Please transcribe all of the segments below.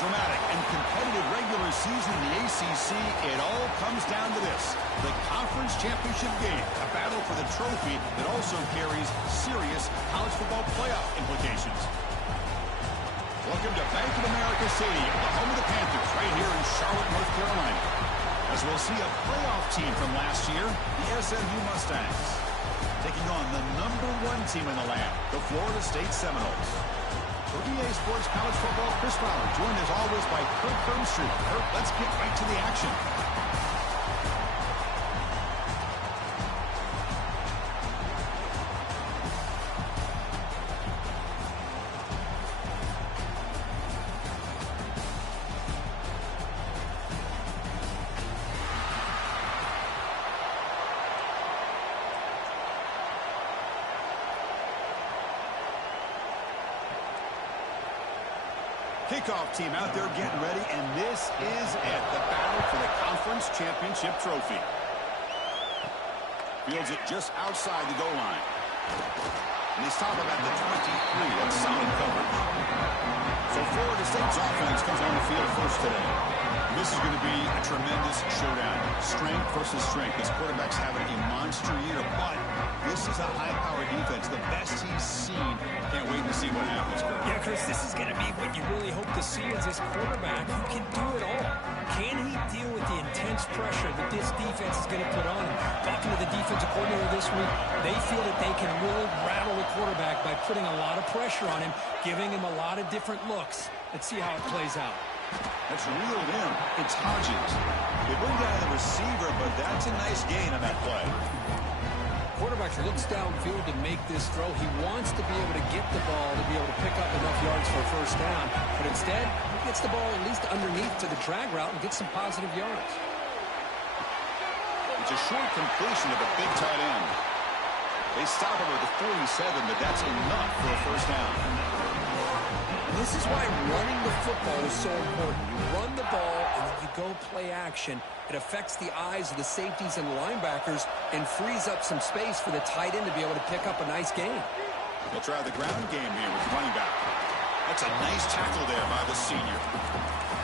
dramatic and competitive regular season in the ACC, it all comes down to this: the conference championship game, a battle for the trophy that also carries serious college football playoff implications. Welcome to Bank of America Stadium, the home of the Panthers, right here in Charlotte, North Carolina, as we'll see a playoff team from last year, the SMU Mustangs, taking on the #1 team in the land, the Florida State Seminoles. For EA Sports College Football, Chris Fowler, joined as always by Kirk Hermstreet. Kirk, let's get right to the action. Kickoff team out there getting ready, and this is it, the battle for the conference championship trophy. Fields it just outside the goal line. And he's talking about the 23. That's solid coverage. So Florida State's offense comes on the field first today. This is going to be a tremendous showdown. Strength versus strength. This quarterback's having a monster year, but this is a high-powered defense, the best he's seen. Can't wait to see what happens, Kurt. Yeah, Chris, this is going to be what you really hope to see is this quarterback who can do it all. Can he deal with the intense pressure that this defense is going to put on him? Talking to the defensive coordinator this week, they feel that they can really rattle the quarterback by putting a lot of pressure on him, giving him a lot of different looks. Let's see how it plays out. That's reeled in. It's Hodges. They bring down the receiver, but that's a nice gain on that play. Quarterback looks downfield to make this throw. He wants to be able to get the ball to be able to pick up enough yards for a first down. But instead, he gets the ball at least underneath to the drag route and gets some positive yards. It's a short completion of a big tight end. They stop him at the 47, but that's enough for a first down. This is why running the football is so important. You run the ball, and then you go play action. It affects the eyes of the safeties and linebackers and frees up some space for the tight end to be able to pick up a nice gain. They'll try the ground game here with the running back. That's a nice tackle there by the senior.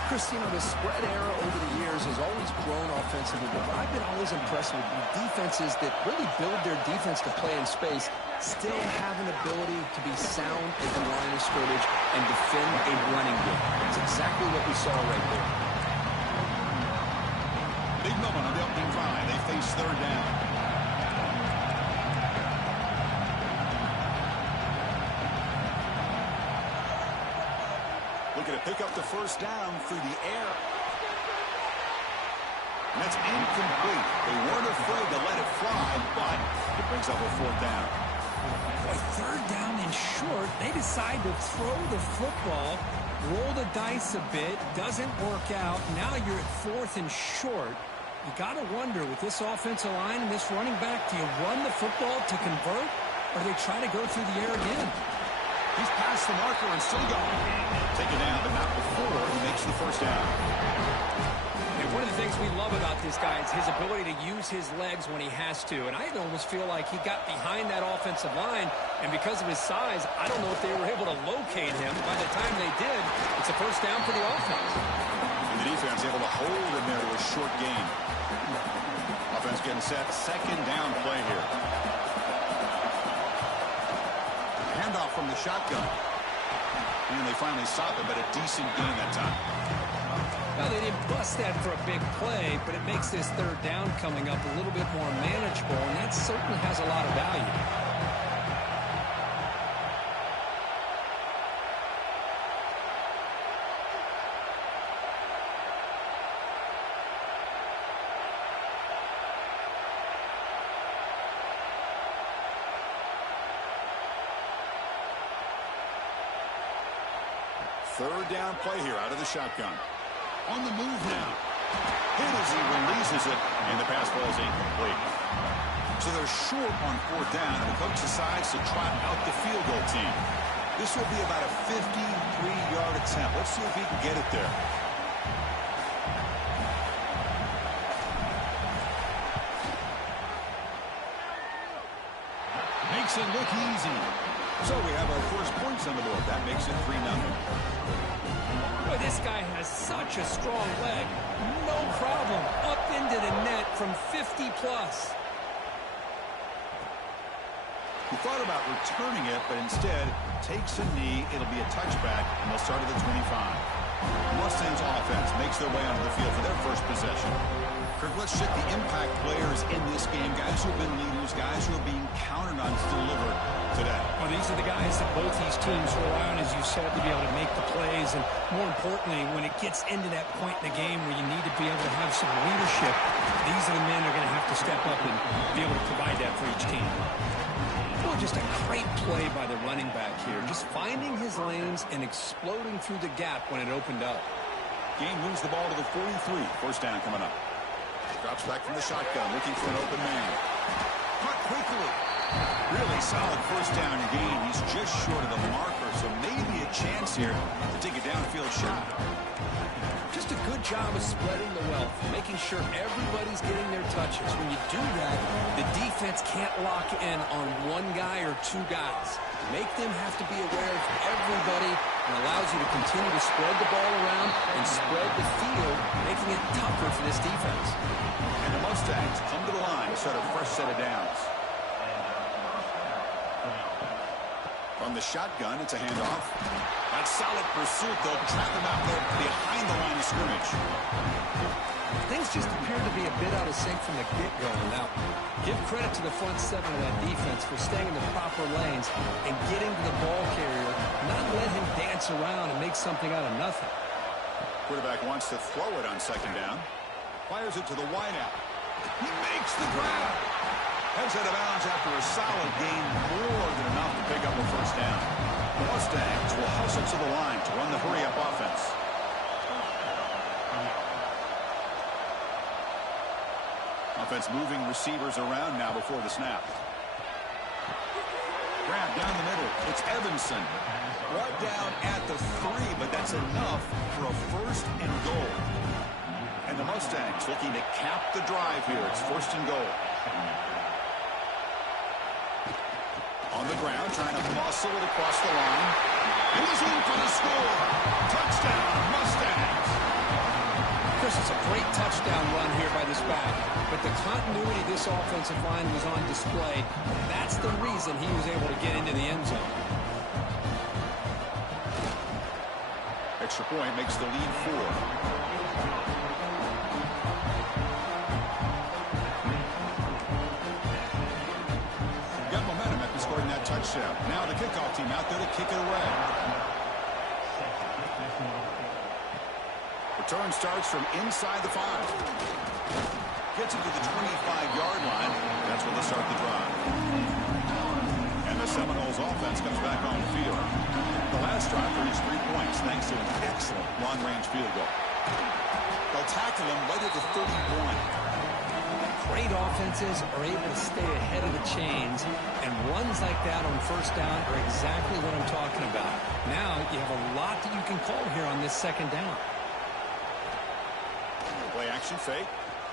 Chris, you know, the spread era over the years has always grown offensively, but I've been always impressed with defenses that really build their defense to play in space, still have an ability to be sound at the line of scrimmage and defend a running game. That's exactly what we saw right there. Big moment on the opening drive. They face third down. Looking to pick up the first down through the air. And that's incomplete. They weren't afraid to let it fly, but it brings up a fourth down. Boy, third down and short. They decide to throw the football, roll the dice a bit, doesn't work out. Now you're at fourth and short. You got to wonder, with this offensive line and this running back, do you run the football to convert, or do they try to go through the air again? He's past the marker and still going. Taken down, but not before he makes the first down. And one of the things we love about this guy is his ability to use his legs when he has to. And I almost feel like he got behind that offensive line, and because of his size, I don't know if they were able to locate him. By the time they did, it's a first down for the offense. And the defense able to hold him there to a short gain. Offense getting set. Second down play here. Handoff from the shotgun. And they finally stop it, but a decent gain that time. Well, they didn't bust that for a big play, but it makes this third down coming up a little bit more manageable, and that certainly has a lot of value. Third down play here out of the shotgun. On the move now. Hit as he releases it, and the pass ball is incomplete. So they're short on fourth down, and the coach decides to trot out the field goal team. This will be about a 53-yard attempt. Let's see if he can get it there. Makes it look easy. So we have our first points on the board. That makes it 3-0. Boy, this guy has such a strong leg. No problem. Up into the net from 50+. He thought about returning it, but instead takes a knee. It'll be a touchback, and they'll start at the 25. Mustangs offense makes their way onto the field for their first possession. Kirk, let's check the impact players in this game. Guys who have been leaders, guys who are being counted on to deliver today. Well, these are the guys that both these teams rely on, as you said, to be able to make the plays. And more importantly, when it gets into that point in the game where you need to be able to have some leadership, these are the men that are going to have to step up and be able to provide that for each team. Well, just a great play by the running back here. Just finding his lanes and exploding through the gap when it opened up. Game moves the ball to the 43. First down coming up. Drops back from the shotgun, looking for an open man. Caught quickly. Really solid first down gain. He's just short of the marker, so maybe a chance here to take a downfield shot. Just a good job of spreading the wealth, making sure everybody's getting their touches. When you do that, the defense can't lock in on one guy or two guys. Make them have to be aware of everybody and allows you to continue to spread the ball around and spread the field, making it tougher for this defense. And the Mustangs come to the line to start a fresh set of downs. From the shotgun, it's a handoff. That solid pursuit, though, trap him out there behind the line of scrimmage. Things just appear to be a bit out of sync from the get-go. Now, give credit to the front seven of that defense for staying in the proper lanes and getting to the ball carrier, not let him dance around and make something out of nothing. Quarterback wants to throw it on second down. Fires it to the wideout. He makes the grab. Heads out of bounds after a solid gain, more than enough to pick up a first down. The Mustangs will hustle to the line to run the hurry-up offense. Offense moving receivers around now before the snap. Grab down the middle. It's Evanson. Brought down at the 3, but that's enough for a first and goal. And the Mustangs looking to cap the drive here. It's first and goal. On the ground, trying to muscle it across the line. He's in for the score. Touchdown, Mustangs. Chris, it's a great touchdown run here by this back. But the continuity of this offensive line was on display. That's the reason he was able to get into the end zone. Extra point makes the lead 4. Scoring that touchdown. Now the kickoff team out there to kick it away. Return starts from inside the 5. Gets it to the 25-yard line. That's when they start the drive. And the Seminoles offense comes back on the field. The last drive produced 3 points thanks to an excellent long-range field goal. They'll tackle him right at the 31. Great offenses are able to stay ahead of the chains, and runs like that on first down are exactly what I'm talking about. Now you have a lot that you can call here on this second down. Play action fake,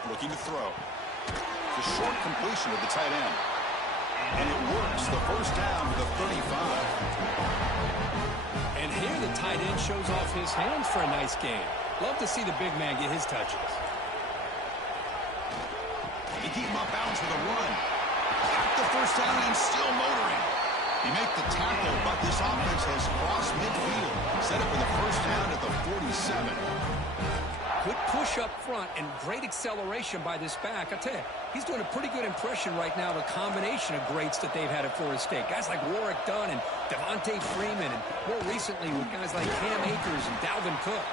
looking to throw. It's a short completion of the tight end. And it works, the first down to the 35. And here the tight end shows off his hands for a nice game. Love to see the big man get his touches. They keep him off balance with a run. Got the first down and still motoring. He make the tackle, but this offense has crossed midfield. Set up for the first down at the 47. Good push up front and great acceleration by this back. I tell you, he's doing a pretty good impression right now of a combination of greats that they've had at Florida State. Guys like Warwick Dunn and Devontae Freeman, and more recently with guys like Cam Akers and Dalvin Cook.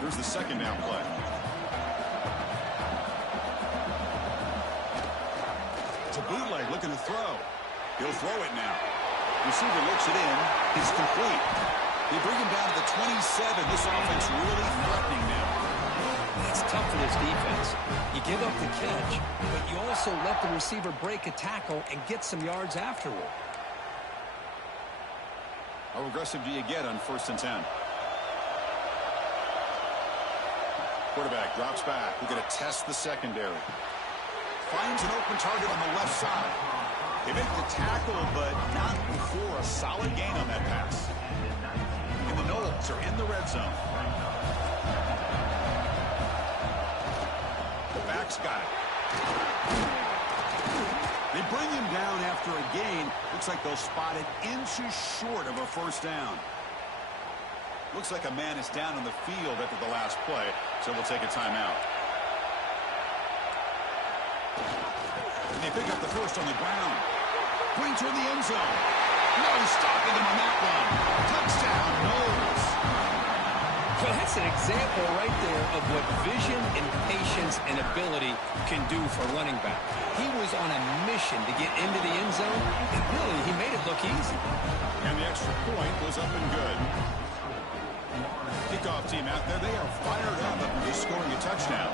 Here's the second down play. It's a bootleg looking to throw. He'll throw it now. Receiver looks it in. It's complete. They bring him down to the 27. This offense really threatening now. That's tough for this defense. You give up the catch, but you also let the receiver break a tackle and get some yards afterward. How aggressive do you get on 1st and 10? Quarterback drops back. We're going to test the secondary. finds an open target on the left side. They make the tackle, but not before a solid gain on that pass. And the Knowles are in the red zone. The back's got it. They bring him down after a gain. Looks like they'll spot it inches short of a first down. Looks like a man is down on the field after the last play, so we'll take a timeout. And they pick up the first on the ground. Going toward the end zone. No stopping him on that one. Touchdown, Knowles. Well, that's an example right there of what vision and patience and ability can do for a running back. He was on a mission to get into the end zone, and really, he made it look easy. And the extra point was up and good. Kickoff team out there, they are fired up after just scoring a touchdown.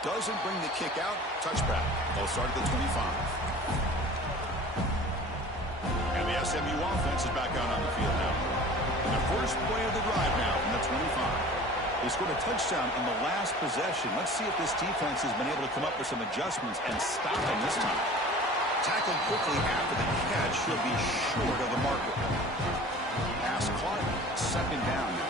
Doesn't bring the kick out. Touchback. They'll start at the 25. And the SMU offense is back out on the field now. And the first play of the drive now from the 25. They scored a touchdown on the last possession. Let's see if this defense has been able to come up with some adjustments and stop them this time. Tackled quickly after the catch. Should be short of the marker. Pass caught. Second down now.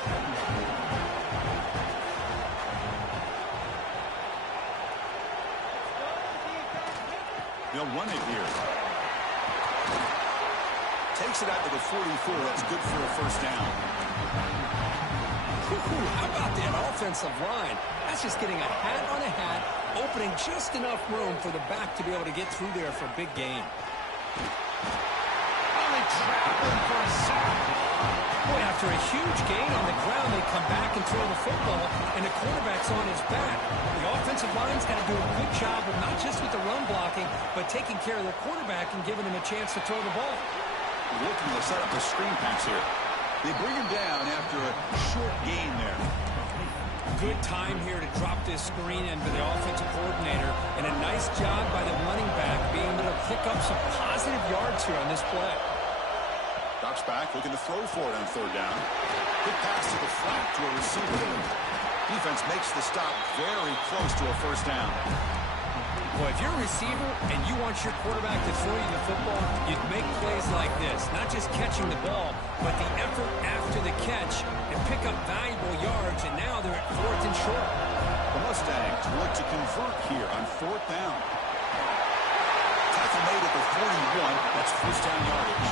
They'll run it here. Takes it out to the 44. That's good for a first down. How about that offensive line? That's just getting a hat on a hat, opening just enough room for the back to be able to get through there for a big gain. Oh, they trap him for a sack. Boy, after a huge gain on the ground, they come back and throw the football, and the quarterback's on his back. The offensive line's got to do a good job of not just with the run blocking, but taking care of their quarterback and giving him a chance to throw the ball. Looking to set up the screen pass here. They bring him down after a short gain there. Good time here to drop this screen in for the offensive coordinator, and a nice job by the running back being able to pick up some positive yards here on this play. Drops back, looking to throw for it on third down. Good pass to the flat to a receiver. Defense makes the stop very close to a first down. Boy, if you're a receiver and you want your quarterback to throw you the football, you'd make plays like this. Not just catching the ball, but the effort after the catch and pick up valuable yards, and now they're at fourth and short. The Mustangs look to convert here on fourth down. Tackle made at the 41. That's first down yardage.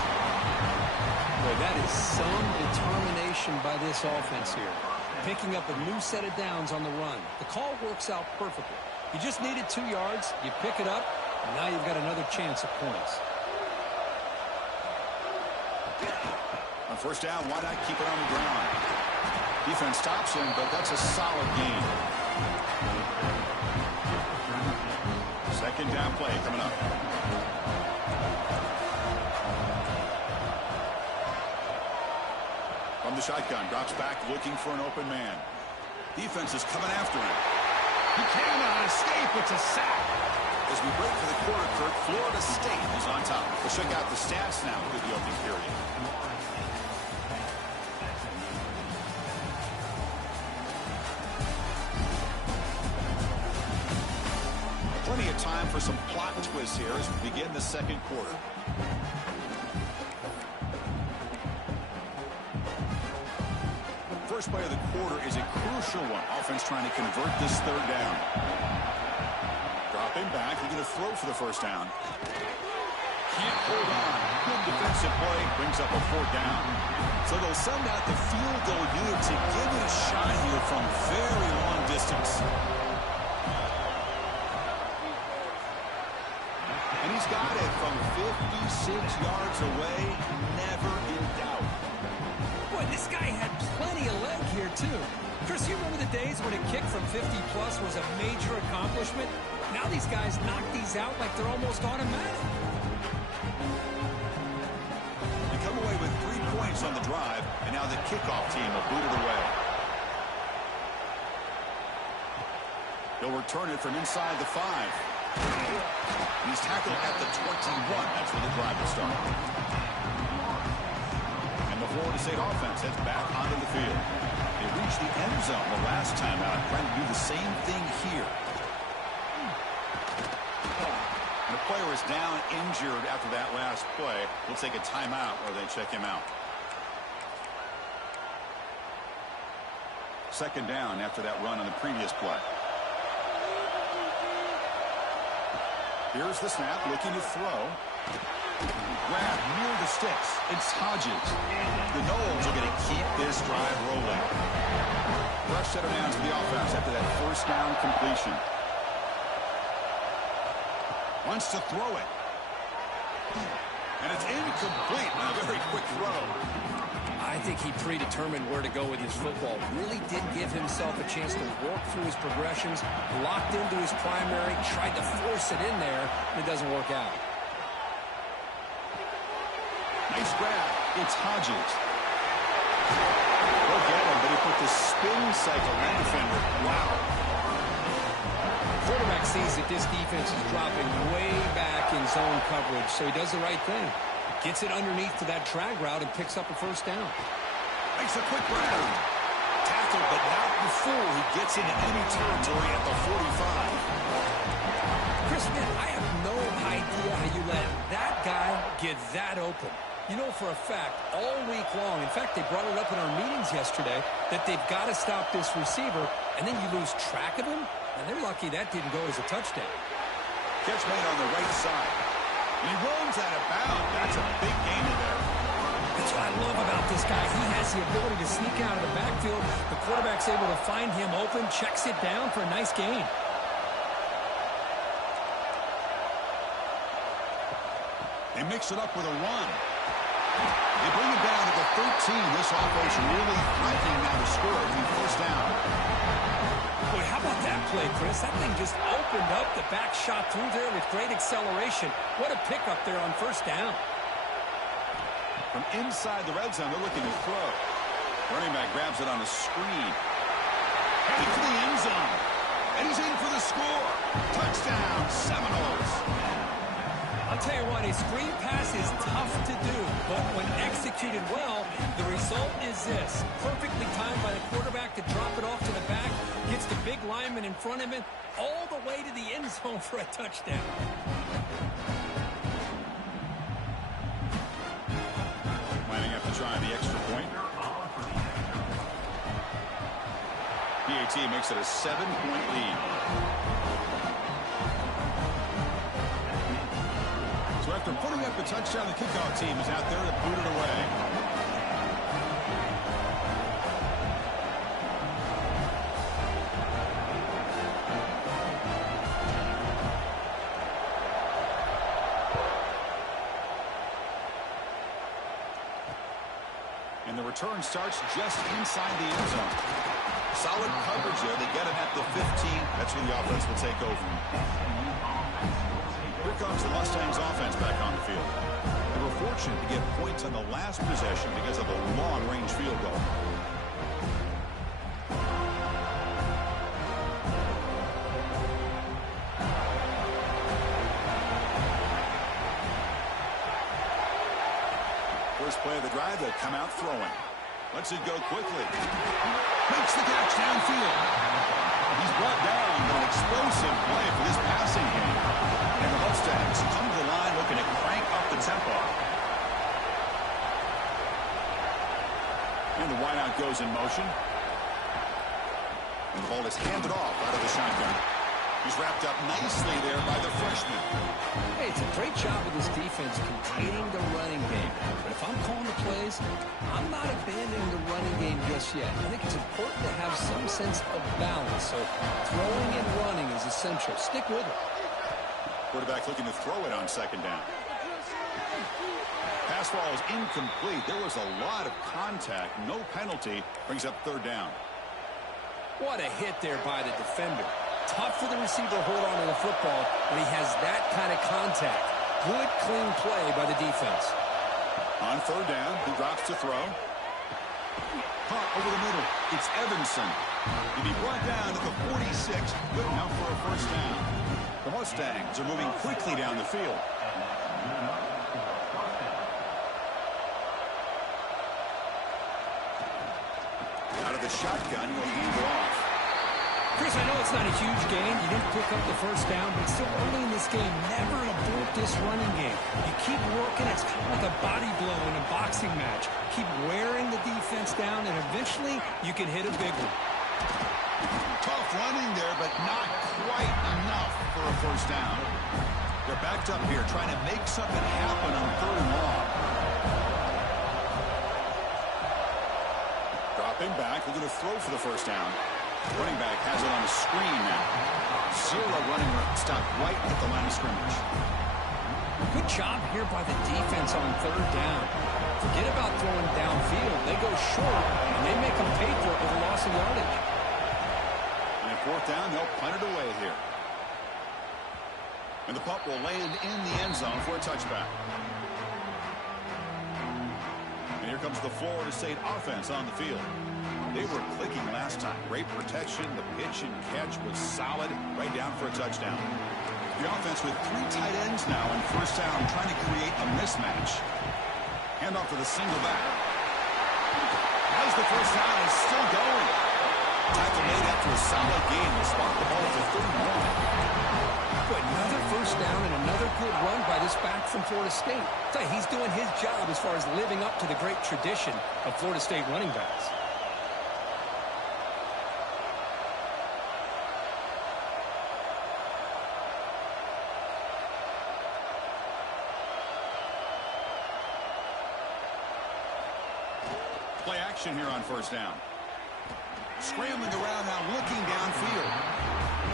Boy, that is some determination by this offense here. Picking up a new set of downs on the run. The call works out perfectly. You just needed 2 yards, you pick it up, and now you've got another chance at points. On first down, why not keep it on the ground? Defense stops him, but that's a solid gain. Second down play coming up. From the shotgun, drops back looking for an open man. Defense is coming after him. He cannot escape. It's a sack. As we break for the quarter, Kirk, Florida State is on top. We'll check out the stats now through the opening period. Plenty of time for some plot twists here as we begin the second quarter. First play of the quarter is a crucial one. Offense trying to convert this third down. Dropping back. He's going to throw for the first down. Can't hold on. Good defensive play. Brings up a fourth down. So they'll send out the field goal unit to give it a shot here from very long distance. And he's got it from 56 yards away. Never in doubt. Boy, this guy had plenty of leg here, too. Chris, you remember the days when a kick from 50-plus was a major accomplishment? Now these guys knock these out like they're almost automatic. They come away with 3 points on the drive, and now the kickoff team will boot it away. They'll return it from inside the 5. And he's tackled at the 21. That's where the drive will start. And the Florida State offense heads back onto the field. They reach the zone the last time out. Trying to do the same thing here. And the player is down injured after that last play. We'll take a timeout where they check him out. Second down after that run on the previous play. Here's the snap, looking to throw. Grab near the sticks. It's Hodges. The Noles are going to keep this drive rolling. Rush center down to the offense after that first down completion. Wants to throw it. And it's incomplete on a very quick throw. I think he predetermined where to go with his football. Really did give himself a chance to work through his progressions, locked into his primary, tried to force it in there, and it doesn't work out. Nice grab. It's Hodges. Look at him, but he put the spin cycle on the defender. Wow. Quarterback sees that this defense is dropping way back in zone coverage, so he does the right thing. Gets it underneath to that drag route and picks up a first down. Makes a quick grab. Tackled, but not before he gets into any territory at the 45. Chris, man, I have no idea how you let that guy get that open. You know for a fact, all week long, in fact, they brought it up in our meetings yesterday, that they've got to stop this receiver, and then you lose track of him, and they're lucky that didn't go as a touchdown. Catch made on the right side. And he runs out of bounds. That's a big gain there. That's what I love about this guy. He has the ability to sneak out of the backfield. The quarterback's able to find him open, checks it down for a nice gain. They mix it up with a run. They bring it down to the 13. This offense really threatening now to score as he first down. Boy, how about that play, Chris? That thing just opened up. The back shot through there with great acceleration. What a pickup there on first down. From inside the red zone, they're looking to throw. Running back grabs it on a screen. Heading for the end zone. And he's in for the score. Touchdown, Seminoles. I'll tell you what, a screen pass is tough to do, but when executed well, the result is this. Perfectly timed by the quarterback to drop it off to the back, gets the big lineman in front of him, all the way to the end zone for a touchdown. Lining up to try the extra point. PAT makes it a 7-point lead. So after putting up the touchdown, the kickoff team is out there to boot it away. And the return starts just inside the end zone. Solid coverage there. They get him at the 15. That's where the offense will take over. Here comes the Mustangs offense back on the field. They were fortunate to get points on the last possession because of a long-range field goal. First play of the drive, they come out throwing. Lets it go quickly. Makes the catch downfield. He's brought down, but an explosive play for this passing game. And the Mustangs come to the line looking to crank up the tempo. And the wideout goes in motion. And the ball is handed off out of the shotgun. He's wrapped up nicely there by the freshman. Hey, it's a great job of this defense containing the running game. But if I'm calling the plays, I'm not abandoning the running game just yet. I think it's important to have some sense of balance. So throwing and running is essential. Stick with it. Quarterback looking to throw it on second down. Pass ball is incomplete. There was a lot of contact. No penalty. Brings up third down. What a hit there by the defender. Tough for the receiver to hold on to the football when he has that kind of contact. Good, clean play by the defense. On third down, he drops to throw. Caught over the middle. It's Evanson. He'll be brought down at the 46. Good enough for a first down. The Mustangs are moving quickly down the field. Out of of the shotgun. He'll hand it off. Chris, I know it's not a huge gain. You didn't pick up the first down, but it's still early in this game. Never abort this running game. You keep working. It's kind of like a body blow in a boxing match. Keep wearing the defense down, and eventually you can hit a big one. Tough running there, but not quite enough for a first down. They're backed up here trying to make something happen on 3rd and long. Dropping back, looking to throw for the first down. Running back has it on the screen now. 0 running room. Stop right at the line of scrimmage. Good job here by the defense on 3rd down. Forget about throwing downfield. They go short, and they make them pay for it with a loss of yardage. And at 4th down, they'll punt it away here. And the punt will land in the end zone for a touchback. And here comes the Florida State offense on the field. They were clicking last time. Great protection. The pitch and catch was solid. Right down for a touchdown. The offense with 3 tight ends now in 1st down, trying to create a mismatch. Handoff to the single back. As the first down is still going. Tackle made after a solid game. They spot the ball to 31. But another first down and another good run by this back from Florida State. He's doing his job as far as living up to the great tradition of Florida State running backs. Play action here on 1st down. Scrambling around now, looking downfield.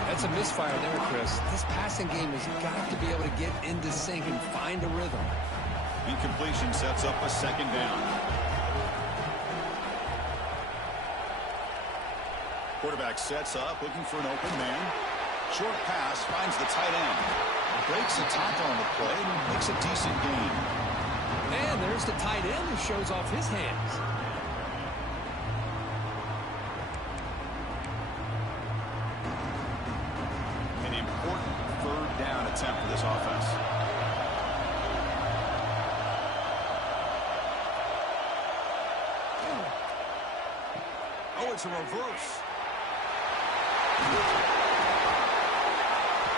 That's a misfire there, Chris. This passing game has got to be able to get into sync and find a rhythm. Incompletion sets up a 2nd down. Quarterback sets up, looking for an open man. Short pass, finds the tight end. Breaks the tackle on the play and makes a decent gain. And there's the tight end who shows off his hands. An important 3rd down attempt for this offense. Oh, it's a reverse.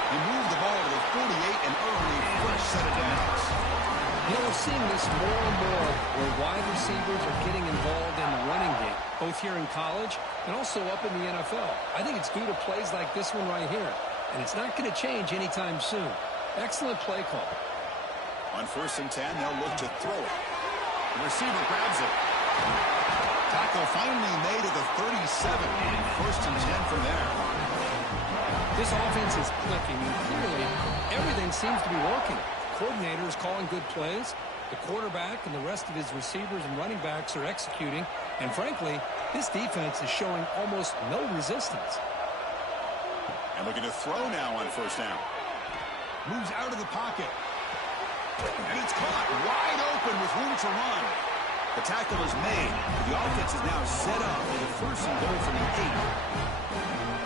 He moved the ball to the 48 and early fresh set of downs. You know, we're seeing this more and more where wide receivers are getting involved in the running game, both here in college and also up in the NFL. I think it's due to plays like this one right here, and it's not going to change anytime soon. Excellent play call. On 1st and 10, they'll look to throw it. The receiver grabs it. Tackle finally made at the 37, and 1st and 10 from there. This offense is clicking, and clearly everything seems to be working. Coordinator is calling good plays. The quarterback and the rest of his receivers and running backs are executing. And frankly, this defense is showing almost no resistance. And looking to throw now on 1st down. Moves out of the pocket. And it's caught wide open with room to run. The tackle is made. The offense is now set up with a 1st and goal from the 8.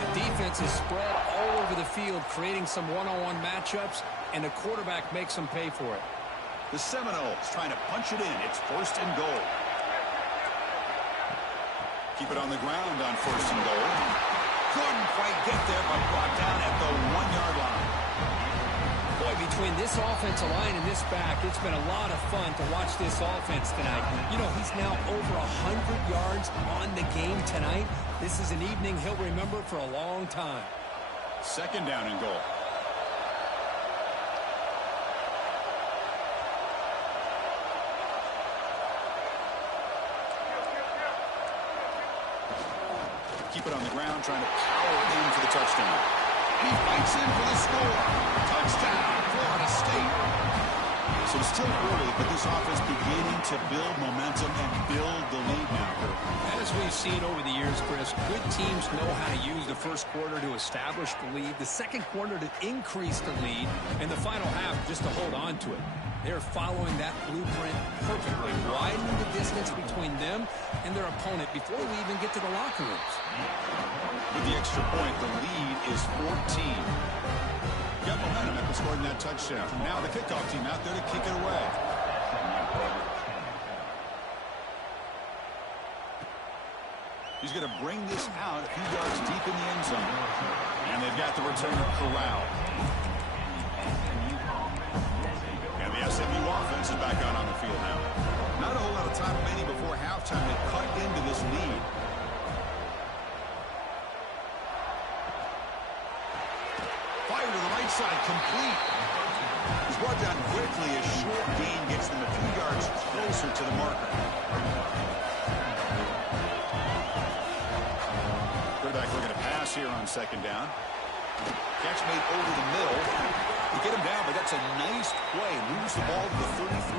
The defense is spread all over the field, creating some one-on-one matchups, and the quarterback makes them pay for it. The Seminoles trying to punch it in. It's 1st and goal. Keep it on the ground on 1st and goal. Couldn't quite get there, but brought down at the 1-yard line. Boy, between this offensive line and this back, it's been a lot of fun to watch this offense tonight. You know, he's now over 100 yards on the game tonight. This is an evening he'll remember for a long time. 2nd down and goal. Keep it on the ground, trying to power in for the touchdown. He fights in for the score. Touchdown, Florida State. So it's still early, but this offense beginning to build momentum and build the lead now. As we've seen over the years, Chris, good teams know how to use the first quarter to establish the lead, the second quarter to increase the lead, and the final half just to hold on to it. They're following that blueprint perfectly, widening the distance between them and their opponent before we even get to the locker rooms. With the extra point, the lead is 14. Got momentum after scoring that touchdown. Now the kickoff team out there to kick it away. He's going to bring this out a few yards deep in the end zone. And they've got the returner corralled. And the SMU offense is back out on the field now. Not a whole lot of time remaining before halftime to cut into this lead. Fire to the right side, complete. He's brought down quickly. A short gain gets them a few yards closer to the marker. Quarterback looking to pass here on second down. Catch made over the middle. To get him down, but that's a nice play. Moves the ball to the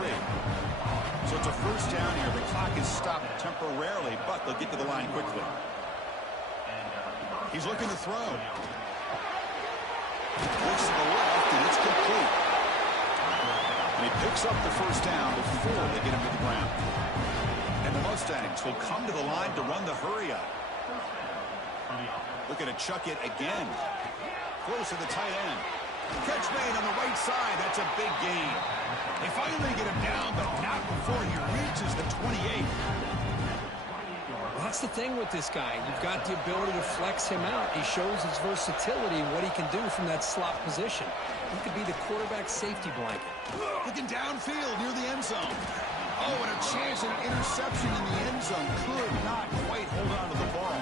33. So it's a first down here. The clock is stopped temporarily, but they'll get to the line quickly. He's looking to throw. Looks to the left, and it's complete. And he picks up the first down before they get him to the ground. And the Mustangs will come to the line to run the hurry up. Looking to chuck it again. Close to the tight end. Catch made on the right side. That's a big gain. They finally get him down, but not before he reaches the 28. Well, that's the thing with this guy. You've got the ability to flex him out. He shows his versatility and what he can do from that slot position. He could be the quarterback safety blanket. Looking downfield near the end zone. Oh, and a chance at an interception in the end zone. Could not quite hold on to the ball.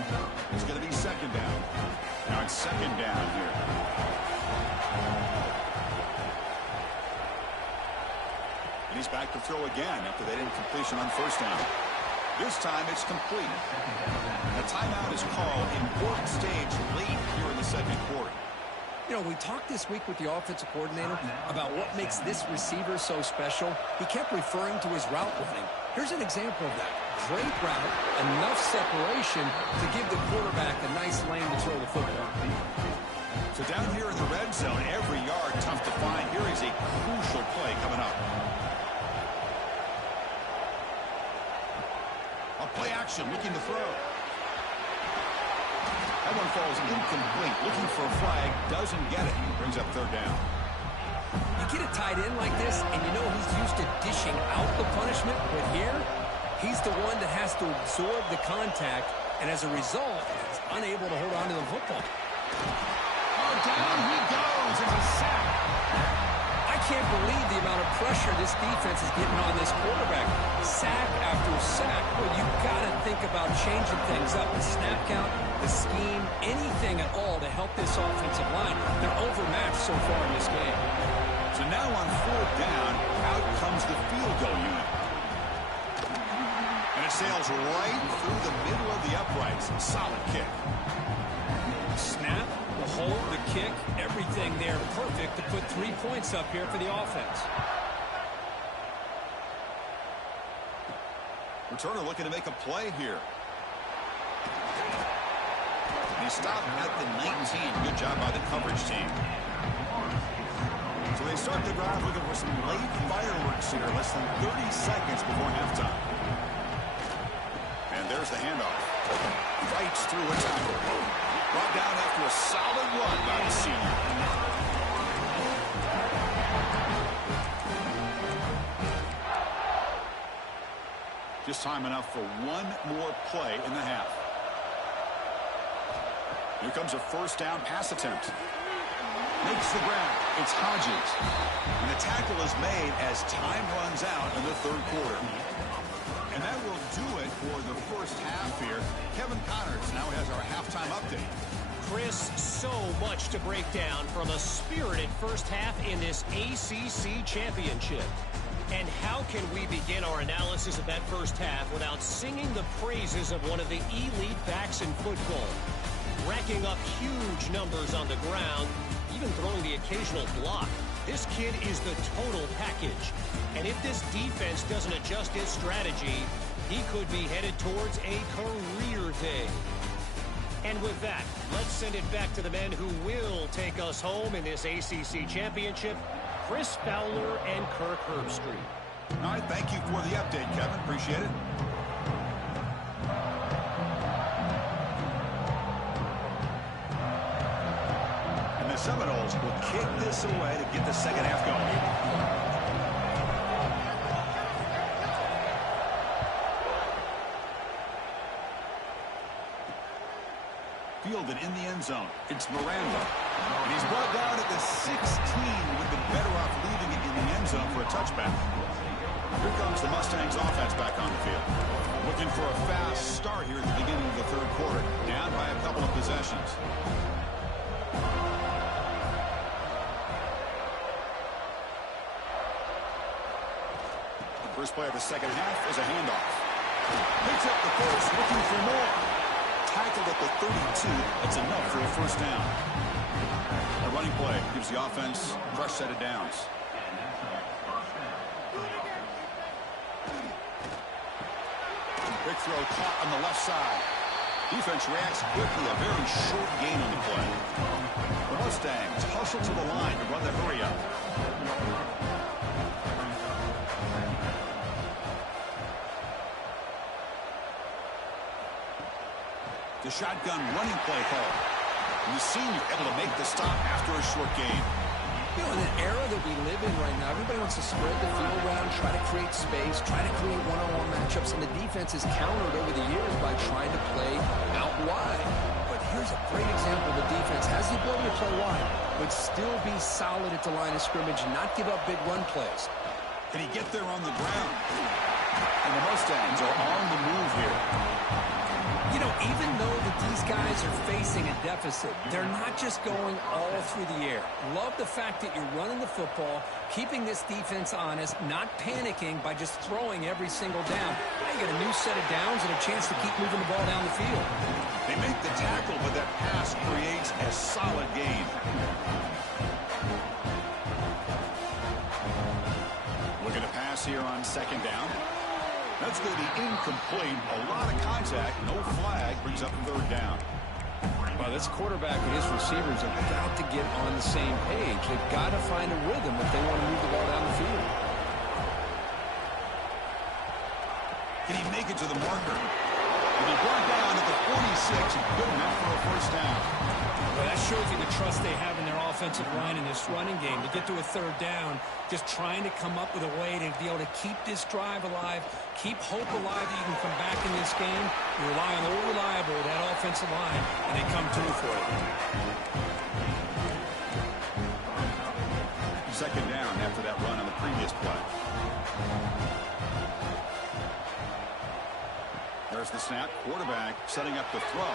It's going to be second down. Now it's second down here. And he's back to throw again after that incompletion on first down. This time it's complete. A timeout is called. Important stage late here in the second quarter. You know, we talked this week with the offensive coordinator about what makes this receiver so special. He kept referring to his route running. Here's an example of that. Great route, enough separation to give the quarterback a nice lane to throw the football. So down here in the red zone, every yard tough to find. Here is a crucial play coming up. A play action, looking to throw. That one falls incomplete. Looking for a flag, doesn't get it. Brings up third down. You get a tight end like this, and you know he's used to dishing out the punishment, but here, he's the one that has to absorb the contact, and as a result, he's unable to hold on to the football. Oh, down he goes. It's a sack. I can't believe the amount of pressure this defense is getting on this quarterback. Sack after sack. Well, you've got to think about changing things up. The snap count, the scheme, anything at all to help this offensive line. They're overmatched so far in this game. So now on fourth down, out comes the field goal unit. And it sails right through the middle of the uprights. Solid kick. Snap, the hold, the kick, everything there perfect to put 3 points up here for the offense. Returner looking to make a play here. And he stopped at the 19. Good job by the coverage team. So they start the drive looking for some late fireworks here. Less than 30 seconds before halftime. And there's the handoff. Fights through a tackle. Brought down after a solid run by the senior. Just time enough for one more play in the half. Here comes a first down pass attempt. Makes the grab. It's Hodges. And the tackle is made as time runs out in the third quarter. And that will do it for the first half here. Kevin Connors now has our halftime update. Chris, so much to break down from a spirited first half in this ACC championship. And how can we begin our analysis of that first half without singing the praises of one of the elite backs in football? Racking up huge numbers on the ground, even throwing the occasional block. This kid is the total package. And if this defense doesn't adjust its strategy, he could be headed towards a career day. And with that, let's send it back to the men who will take us home in this ACC championship, Chris Fowler and Kirk Herbstreit. All right, thank you for the update, Kevin. Appreciate it. And the Seminoles will kick this away to get the second half going. fielded in the end zone. It's Miranda. And he's brought down at the 16. Would have been better off leaving it in the end zone for a touchback. Here comes the Mustangs offense back on the field. Looking for a fast start here at the beginning of the third quarter. Down by a couple of possessions. The first play of the second half is a handoff. Picks up the first, looking for more. Tackled at the 32. That's enough for a first down. A running play gives the offense a fresh set of downs. Big throw caught on the left side. Defense reacts quickly. A very short gain on the play. The Mustangs hustle to the line to run the hurry up. The shotgun running play call. And the senior able to make the stop after a short gain. You know, in the era that we live in right now, everybody wants to spread the field around, try to create space, try to create one-on-one matchups, and the defense is countered over the years by trying to play out wide. But here's a great example. The defense has the ability to play wide, but still be solid at the line of scrimmage and not give up big run plays. Can he get there on the ground? And the Mustangs are on the move here. You know, even though that these guys are facing a deficit, they're not just going all through the air. Love the fact that you're running the football, keeping this defense honest, not panicking by just throwing every single down. Now you got a new set of downs and a chance to keep moving the ball down the field. They make the tackle, but that pass creates a solid gain. Look at a pass here on second down. That's going to be incomplete. A lot of contact. No flag. Brings up third down. Well, this quarterback and his receivers have got to get on the same page. They've got to find a rhythm if they want to move the ball down the field. Can he make it to the marker? He'll be brought down at the 46. Good enough for a first down. Well, that shows you the trust they have in their offensive line in this running game. To get to a third down, just trying to come up with a way to be able to keep this drive alive, keep hope alive that you can come back in this game. You rely on the reliable, that offensive line, and they come through for you. Second down after that run on the previous play. There's the snap. Quarterback setting up the throw.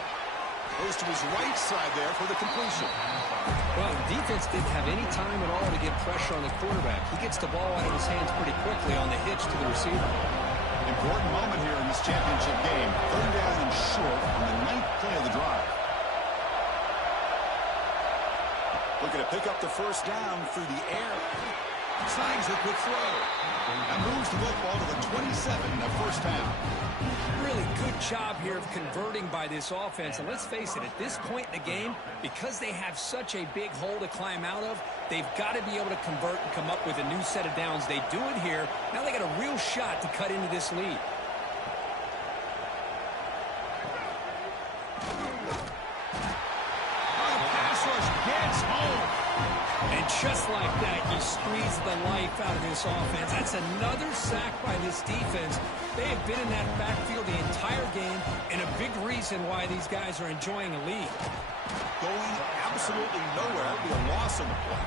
Goes to his right side there for the completion. Well, the defense didn't have any time at all to get pressure on the quarterback. He gets the ball out of his hands pretty quickly on the hitch to the receiver. Important moment here in this championship game. Third down and short on the 9th play of the drive. Looking to pick up the first down through the air. Snags a quick throw. And moves the football to the 27, the first down. Really good job here of converting by this offense. And let's face it, at this point in the game, because they have such a big hole to climb out of, they've got to be able to convert and come up with a new set of downs. They do it here. Now they got a real shot to cut into this lead. Pass rush gets home. And just like that, you squeeze the life out of this offense. That's another sack by this defense. They have been in that backfield the entire game, and a big reason why these guys are enjoying a lead. Going absolutely nowhere. It'll be a loss on the play.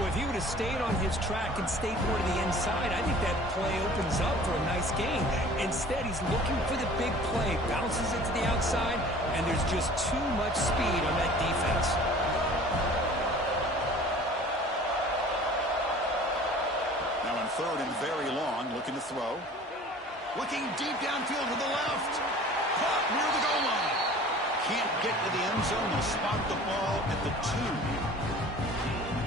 Well, if he would have stayed on his track and stayed more to the inside, I think that play opens up for a nice gain. Instead, he's looking for the big play, bounces it to the outside, and there's just too much speed on that defense. Third and very long, looking to throw. Looking deep downfield to the left. Caught near the goal line. Can't get to the end zone. They'll spot the ball at the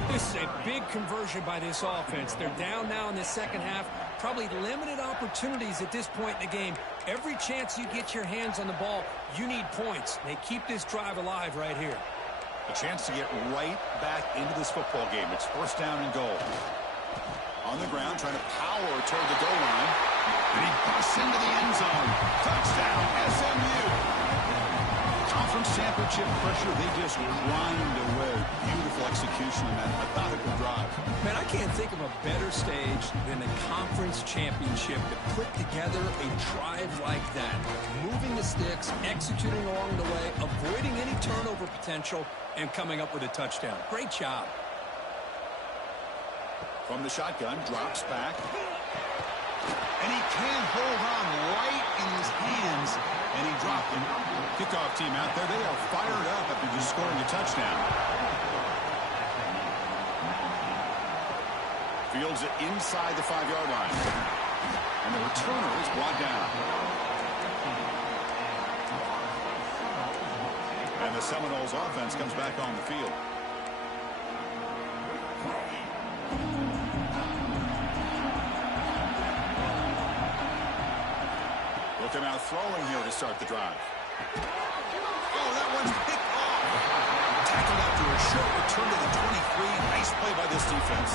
2. This is a big conversion by this offense. They're down now in the second half. Probably limited opportunities at this point in the game. Every chance you get your hands on the ball, you need points. They keep this drive alive right here. A chance to get right back into this football game. It's first down and goal. On the ground, trying to power toward the goal line. And he busts into the end zone. Touchdown, SMU. Conference championship pressure, they just grind away. Beautiful execution on that methodical drive. Man, I can't think of a better stage than the conference championship to put together a drive like that. Moving the sticks, executing along the way, avoiding any turnover potential and coming up with a touchdown. Great job. From the shotgun, drops back. And he can't hold on right in his hands. And he dropped it. Kickoff team out there. They are fired up after just scoring a touchdown. Fields it inside the 5-yard line. And the returner is brought down. And the Seminoles offense comes back on the field. Looking out throwing here to start the drive. Oh, that one's picked off. Tackled after a short return to the 23. Nice play by this defense.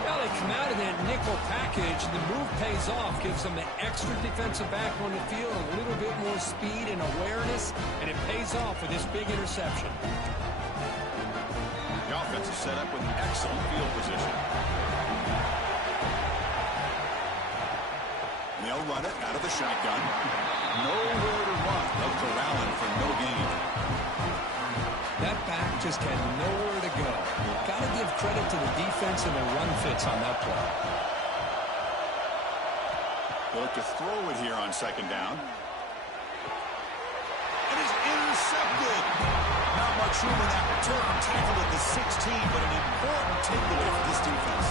Well, they come out of that nickel package. The move pays off, gives them an extra defensive back on the field, a little bit more speed and awareness, and it pays off with this big interception. The offense is set up with excellent field position. And they'll run it out of the shotgun. Nowhere to run. They'll corral him for no gain. That back just had nowhere to go. Got to give credit to the defense and the run fits on that play. They'll look to throw it here on second down. It is intercepted. Not much room in that return. Tackled at the 16, but an important takeaway for this defense.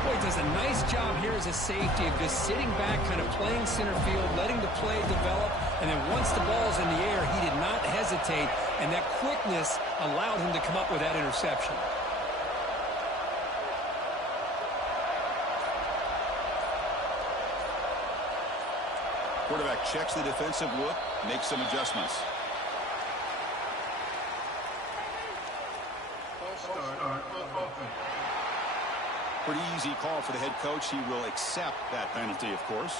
Boy, he does a nice job here as a safety of just sitting back, kind of playing center field, letting the play develop, and then once the ball's in the air, he did not hesitate, and that quickness allowed him to come up with that interception. Quarterback checks the defensive look, makes some adjustments. Pretty easy call for the head coach. He will accept that penalty, of course.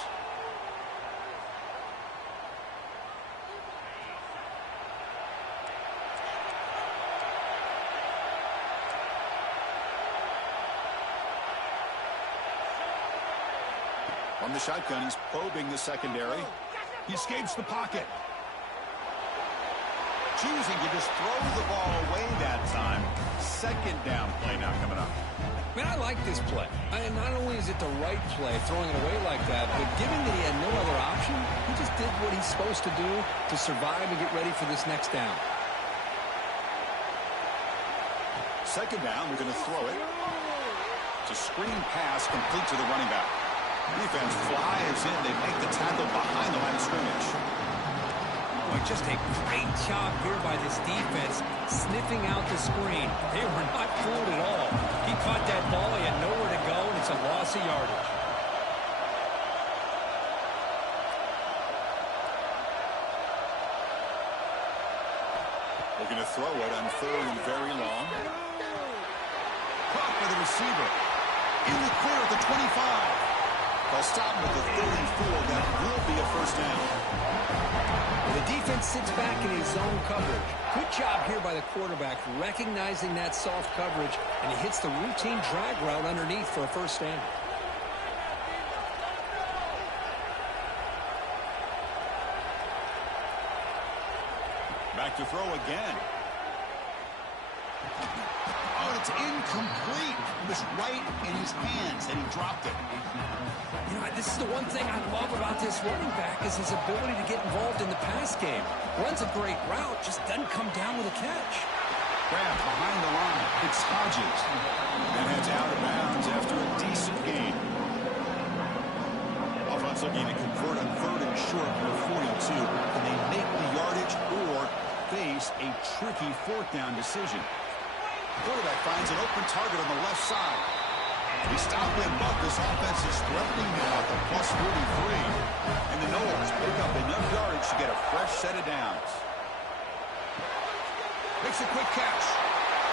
From the shotgun, he's probing the secondary. He escapes the pocket. Choosing to just throw the ball away that time. Second down play now coming up. Man, I like this play. Not only is it the right play, throwing it away like that, but given that he had no other option, he just did what he's supposed to do to survive and get ready for this next down. Second down, we're going to throw it. It's a screen pass complete to the running back. Defense flies in. They make the tackle behind the line of scrimmage. Boy, just a great job here by this defense, sniffing out the screen. They were not fooled at all. He caught that ball. He had nowhere to go, and it's a loss of yardage. Looking to throw it on third and very long. Caught by the receiver. In the clear at the 25. They'll stop him at the 34. That will be a first down. The defense sits back in his zone coverage. Good job here by the quarterback, recognizing that soft coverage, and he hits the routine drag route underneath for a first down. Back to throw again. Oh, it's incomplete. It was right in his hands, and he dropped it. You know, this is the one thing I love about this running back is his ability to get involved in the pass game. Runs a great route, just doesn't come down with a catch. Grabbed behind the line. It's Hodges. And heads out of bounds after a decent gain. Offense looking to convert on third and short for 42. Can they make the yardage or face a tricky fourth down decision? Quarterback finds an open target on the left side. He stopped him, but this offense is threatening now at the plus 43. And the Noles pick up enough yardage to get a fresh set of downs. Makes a quick catch.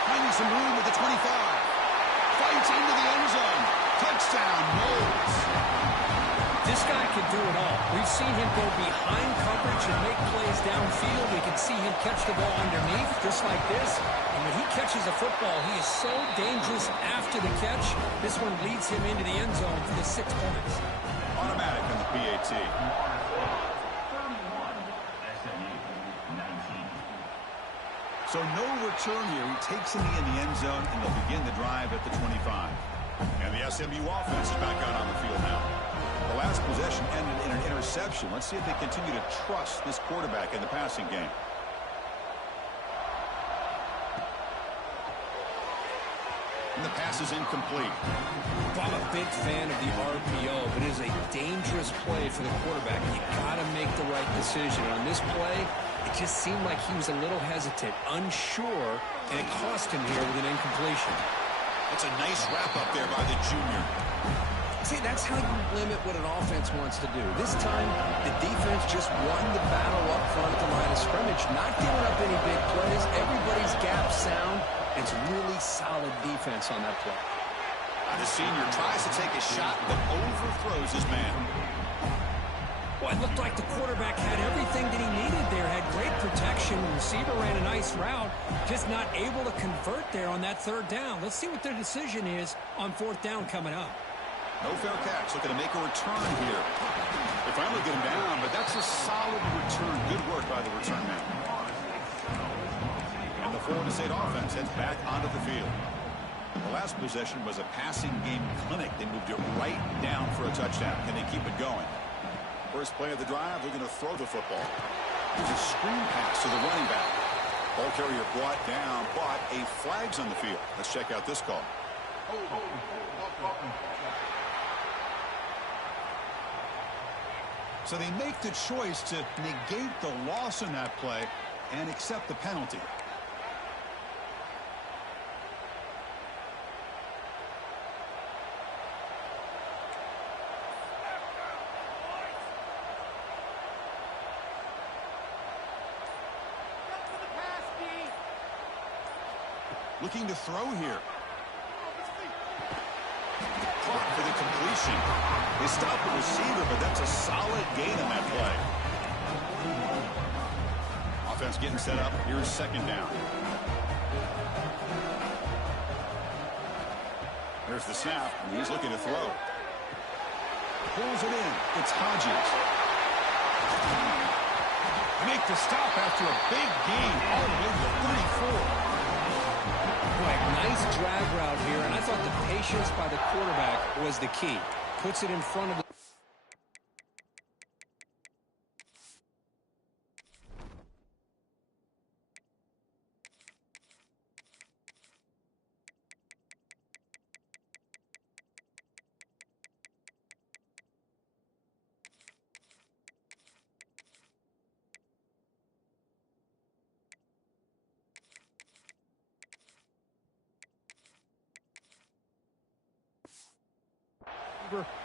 Finding some room at the 25. Fights into the end zone. Touchdown, Noles. This guy can do it all. We've seen him go behind coverage and make plays downfield. We can see him catch the ball underneath, just like this. And when he catches a football, he is so dangerous after the catch. This one leads him into the end zone for the 6 points. Automatic on the PAT. So no return here. He takes the knee in the end zone, and they'll begin the drive at the 25. And the SMU offense is back out on the field now. The last possession ended in an interception. Let's see if they continue to trust this quarterback in the passing game. And the pass is incomplete. I'm a big fan of the RPO, but it is a dangerous play for the quarterback. You got to make the right decision. On this play, it just seemed like he was a little hesitant, unsure, and it cost him here with an incompletion. That's a nice wrap-up there by the junior. See, that's how you limit what an offense wants to do. This time, the defense just won the battle up front at the line of scrimmage, not giving up any big plays. Everybody's gap sound. It's really solid defense on that play. The senior tries to take a shot, but overthrows his man. Well, it looked like the quarterback had everything that he needed there. Had great protection. The receiver ran a nice route. Just not able to convert there on that third down. Let's see what their decision is on fourth down coming up. No fair catch. Looking to make a return here. They finally get him down, but that's a solid return. Good work by the return man. And the Florida State offense heads back onto the field. The last possession was a passing game clinic. They moved it right down for a touchdown. Can they keep it going? First play of the drive, they're going to throw the football. There's a screen pass to the running back. Ball carrier brought down, but a flag's on the field. Let's check out this call. So they make the choice to negate the loss in that play and accept the penalty. Looking to throw here. Caught for the completion. They stop the receiver, but that's a solid gain on that play. Offense getting set up. Here's second down. There's the snap, and he's looking to throw. Pulls it in. It's Hodges. Make the stop after a big gain all the way to the 34. Nice drag route here, and I thought the patience by the quarterback was the key. Puts it in front of the...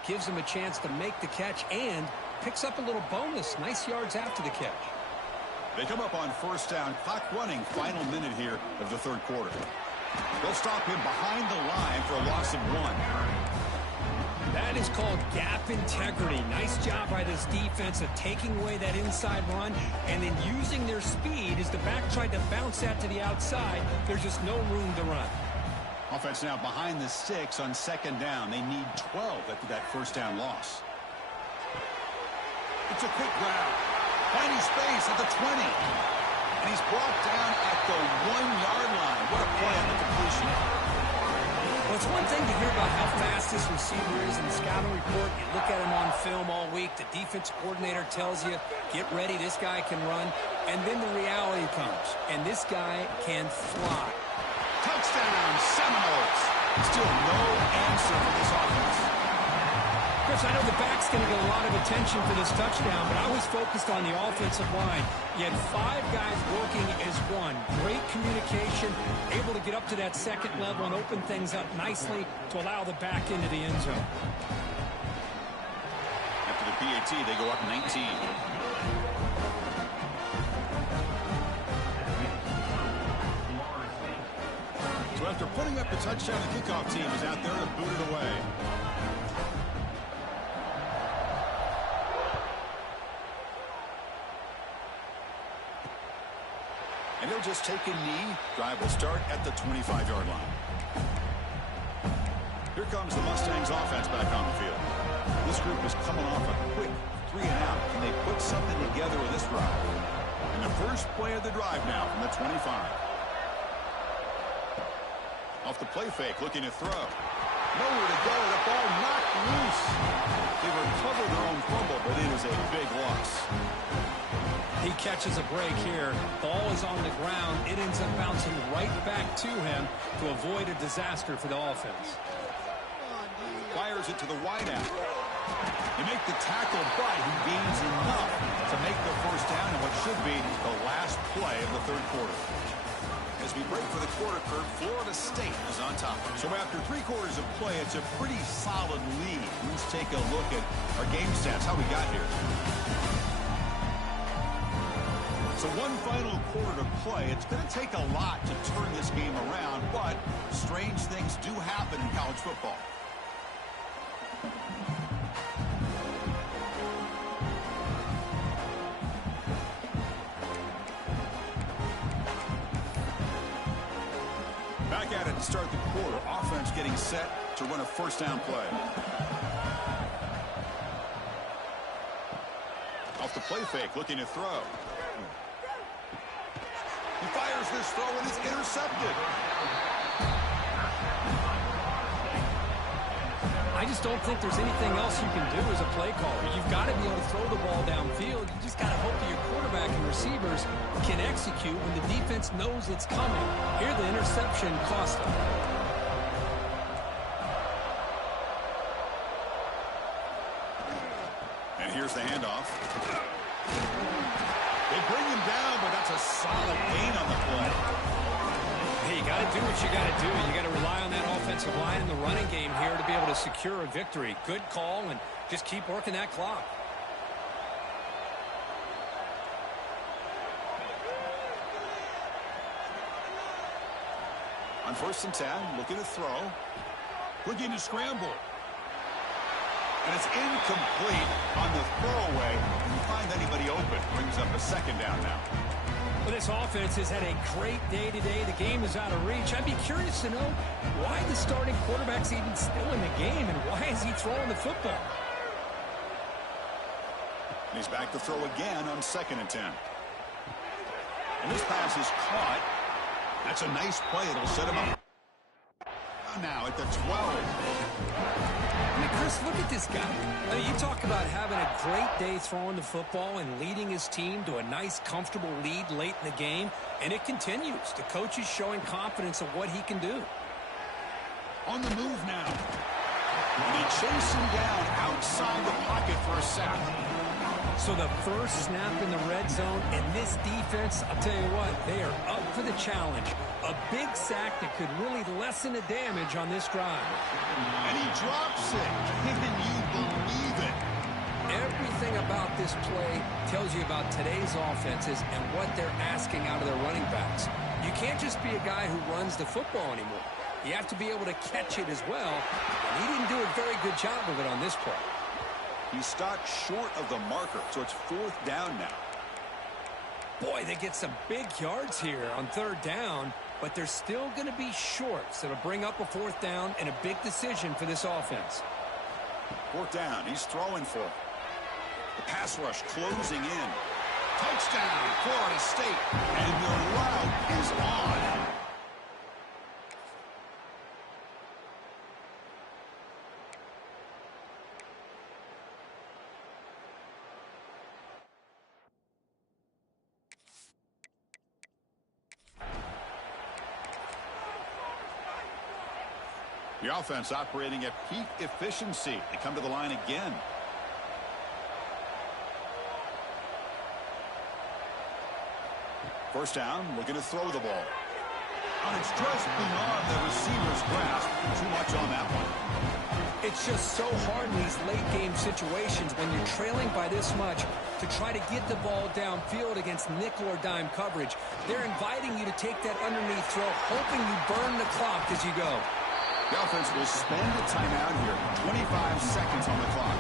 gives him a chance to make the catch and picks up a little bonus. Nice yards after the catch. They come up on first down. Clock running. Final minute here of the third quarter. They'll stop him behind the line for a loss of 1. That is called gap integrity. Nice job by this defense of taking away that inside run and then using their speed as the back tried to bounce that to the outside. There's just no room to run. Offense now behind the 6 on second down. They need 12 after that first down loss. It's a quick grab. Finding space at the 20. And he's brought down at the 1-yard line. What a play on the completion. Well, it's one thing to hear about how fast this receiver is in the scouting report. You look at him on film all week. The defense coordinator tells you, get ready, this guy can run. And then the reality comes. And this guy can fly. Touchdown, Seminoles. Still no answer for this offense. Chris, I know the back's going to get a lot of attention for this touchdown, but I was focused on the offensive line. You had 5 guys working as one. Great communication, able to get up to that second level and open things up nicely to allow the back into the end zone. After the PAT, they go up 19. So after putting up the touchdown, the kickoff team is out there to boot it away. And he'll just take a knee. Drive will start at the 25-yard line. Here comes the Mustangs offense back on the field. This group is coming off a quick 3-and-out. Can they put something together with this drive? And the first play of the drive now from the 25. Off the play fake, looking to throw. Nowhere to go. The ball knocked loose. They recovered their own fumble, but it is a big loss. He catches a break here. Ball is on the ground. It ends up bouncing right back to him to avoid a disaster for the offense. Fires it to the wideout. They make the tackle, but he gains enough to make the first down in what should be the last play of the third quarter. As we break for the quarter, Kurt, Florida State is on top. So after 3 quarters of play, it's a pretty solid lead. Let's take a look at our game stats, how we got here. So one final quarter to play. It's going to take a lot to turn this game around, but strange things do happen in college football. Back at it to start the quarter. Offense getting set to run a first down play. Off the play fake, looking to throw. He fires this throw and it's intercepted. I just don't think there's anything else you can do as a play caller. You've got to be able to throw the ball downfield. You just got to hope that your quarterback and receivers can execute when the defense knows it's coming. Here, the interception cost them. And here's the handoff. They bring him down, but that's a solid gain on the play. Hey, you got to do what you got to do. You got to rely on that offensive line in the running game here to be able to secure a victory. Good call, and just keep working that clock. On 1st and 10, looking to throw. Looking to scramble. And it's incomplete on the throwaway. Didn't find anybody open. Brings up a second down now. Well, this offense has had a great day today. The game is out of reach. I'd be curious to know why the starting quarterback's even still in the game and why is he throwing the football? And he's back to throw again on 2nd and 10. And this pass is caught. That's a nice play. It'll set him up. Now at the 12. I mean, Chris, look at this guy. I mean, you talk about having a great day throwing the football and leading his team to a nice, comfortable lead late in the game, and it continues. The coach is showing confidence of what he can do. On the move now. And they chase him down outside the pocket for a sack. So the first snap in the red zone, and this defense, I'll tell you what, they are up for the challenge. A big sack that could really lessen the damage on this drive. And he drops it. Can you believe it? Everything about this play tells you about today's offenses and what they're asking out of their running backs. You can't just be a guy who runs the football anymore. You have to be able to catch it as well, and he didn't do a very good job of it on this play. He stopped short of the marker, so it's 4th down now. Boy, they get some big yards here on 3rd down, but they're still going to be short, so it'll bring up a 4th down and a big decision for this offense. 4th down, he's throwing for it. The pass rush closing in. Touchdown, Florida State, and the route is on. The offense operating at peak efficiency. They come to the line again. First down, looking to throw the ball. And it's just beyond the receiver's grasp. Too much on that one. It's just so hard in these late-game situations when you're trailing by this much to try to get the ball downfield against nickel or dime coverage. They're inviting you to take that underneath throw, hoping you burn the clock as you go. The offense will spend a timeout here. 25 seconds on the clock.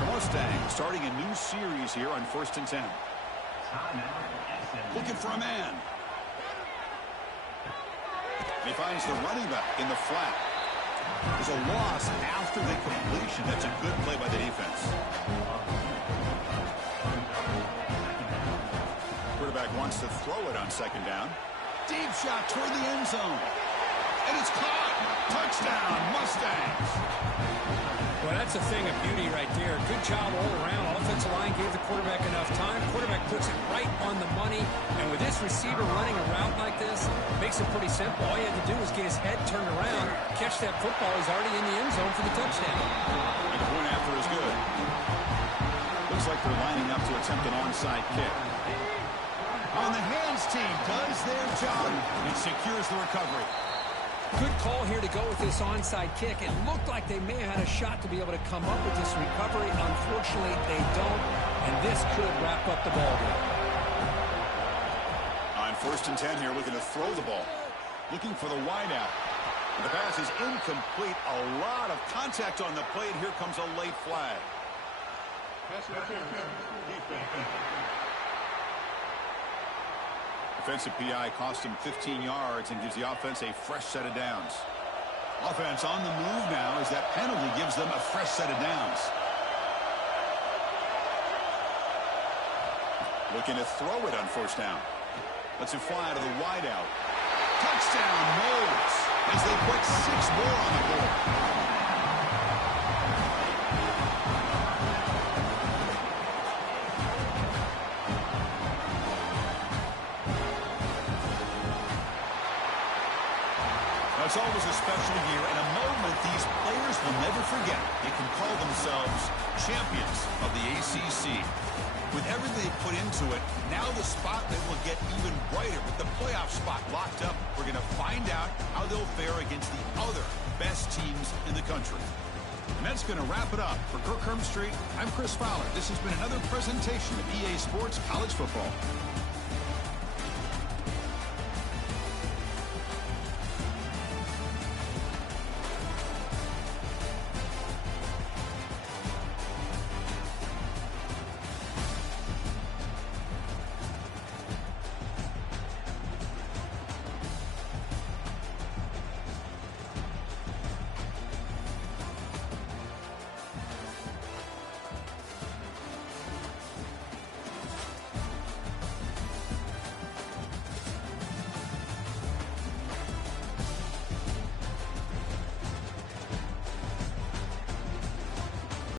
The Mustangs starting a new series here on 1st and 10. Looking for a man. He finds the running back in the flat. There's a loss after the completion. That's a good play by the defense. Quarterback wants to throw it on 2nd down. Deep shot toward the end zone. And it's caught. Touchdown, Mustangs. Well, that's a thing of beauty right there. Good job all around. Offensive line gave the quarterback enough time. Quarterback puts it right on the money. And with this receiver running a route like this, makes it pretty simple. All you had to do was get his head turned around, catch that football. He's already in the end zone for the touchdown. And the point after is good. Looks like they're lining up to attempt an onside kick. On the hands team does their job and secures the recovery. Good call here to go with this onside kick. It looked like they may have had a shot to be able to come up with this recovery. Unfortunately, they don't, and this could wrap up the ball game. On 1st and 10 here, looking to throw the ball. Looking for the wideout. The pass is incomplete. A lot of contact on the play, and here comes a late flag. Defensive PI cost him 15 yards and gives the offense a fresh set of downs. Offense on the move now as that penalty gives them a fresh set of downs. Looking to throw it on 1st down. Lets it fly to the wideout. Touchdown, Moles, as they put 6 more on the board. It's always a special year and a moment these players will never forget. They can call themselves champions of the ACC. With everything they put into it, now the spotlight will get even brighter. With the playoff spot locked up, we're going to find out how they'll fare against the other best teams in the country. And that's going to wrap it up. For Kirk Street, I'm Chris Fowler. This has been another presentation of EA Sports College Football.